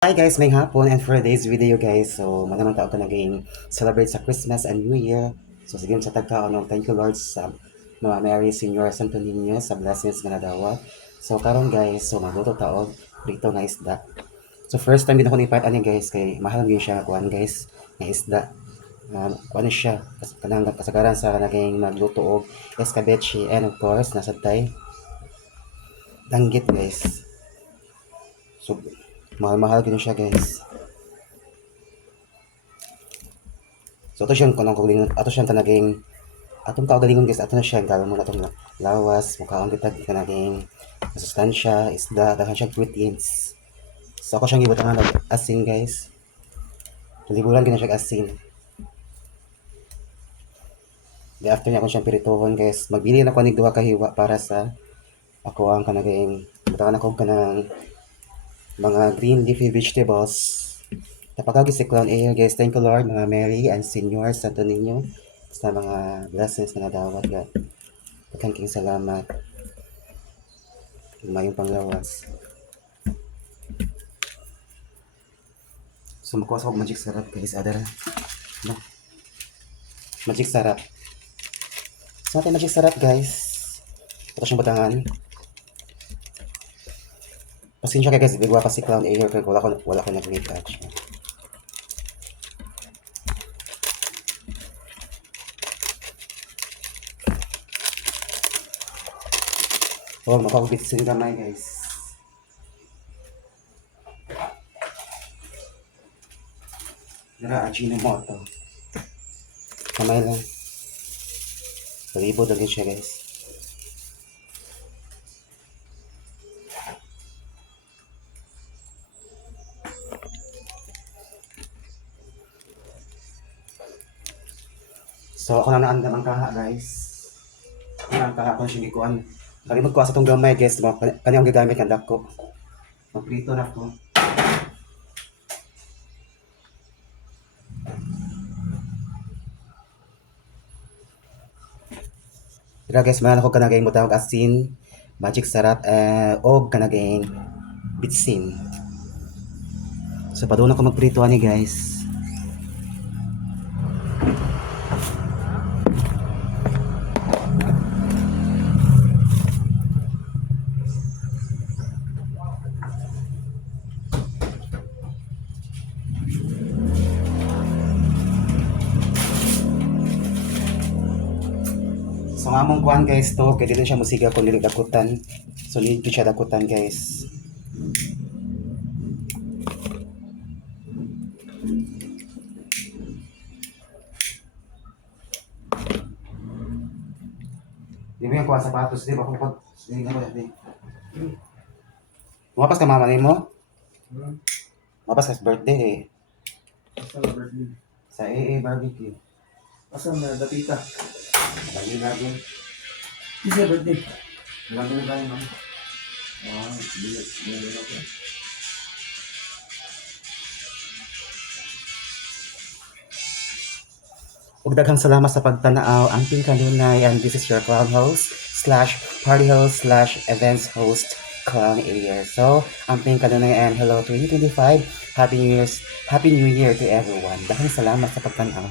Hi guys, may hapon and for today's video guys, so manamang tao ka naging celebrate sa Christmas and New Year. So sige sa tagkaon ng thank you Lord sa Mama Mary Senior Santo Niño sa blessings nga nadawat. So karon guys, so magluto tao prito nga isda. So first time din ako ni part ani guys kay mahal gyud siya kuan guys nga isda. Kuan siya kanang kasagaran sa naging magluto og escabeche and of course nasa tay danggit guys. So mahal-mahal gyud siya guys. So ato siyang kanang kaugalingon, ato siyang kanaging atong kaugalingon guys, ato na siya galon mo atong lawas, mukhaon kita kanaging masustansya, isda, daghan siya proteins. So ako siyang gibutangan og asin guys. Liburan gina siya asin. Di after niya ako siyang piritohon guys, magbili na ko nig duha ka hiwa para sa ako ang kanaging butangan ako kanang mga green leafy vegetables. Napakagi si Clown Air guys. Thank you Lord, mga Mary and Senior Santo Niño sa mga blessings na nadawat God. Daghang king salamat. Mayong panglawas. So makuha sa magic sarap guys. Adara. No? Magic sarap. So natin magic sarap guys. Ito siyang batangan. Pasensya kayo guys. Bigwa pa si Clown Air. Kaya wala ko nag-retouch. Oh, makakabit sa gamay guys. Nara, Ajinomoto. Kamay lang. Palibod lagi siya guys. So ako na naandam ang kaha guys. Ang kaha ko siya gikuan. Kalimot ko sa itong gamay guys. Kanyang gagamit ng dako. Magprito na ko. Dira guys, man ako kanaging butang asin, magic sarap, o kanaging bitsin. So paduna ko magprito ani guys. So nga mong kuhan guys to, kaya dito siya musiga kung dili dakutan. So need ko siya dakutan guys. Di mo yung kuha sapatos, di ba? Kung pag, hindi na ko natin. Umapas ka mama ni mo? Umapas ka sa birthday eh. Asa na birthday? Sa AA barbecue. Asa na dapita? Lagi na din. Isa birthday. Lagi na tayo ma'am. Dili ako. Ug daghang salamat sa pagtanaw. Amping kanunay and this is your clown host / party host / events host Clown Air. So, amping kanunay and hello 2025. Happy New Year to everyone. Daghang salamat sa pagtanaw.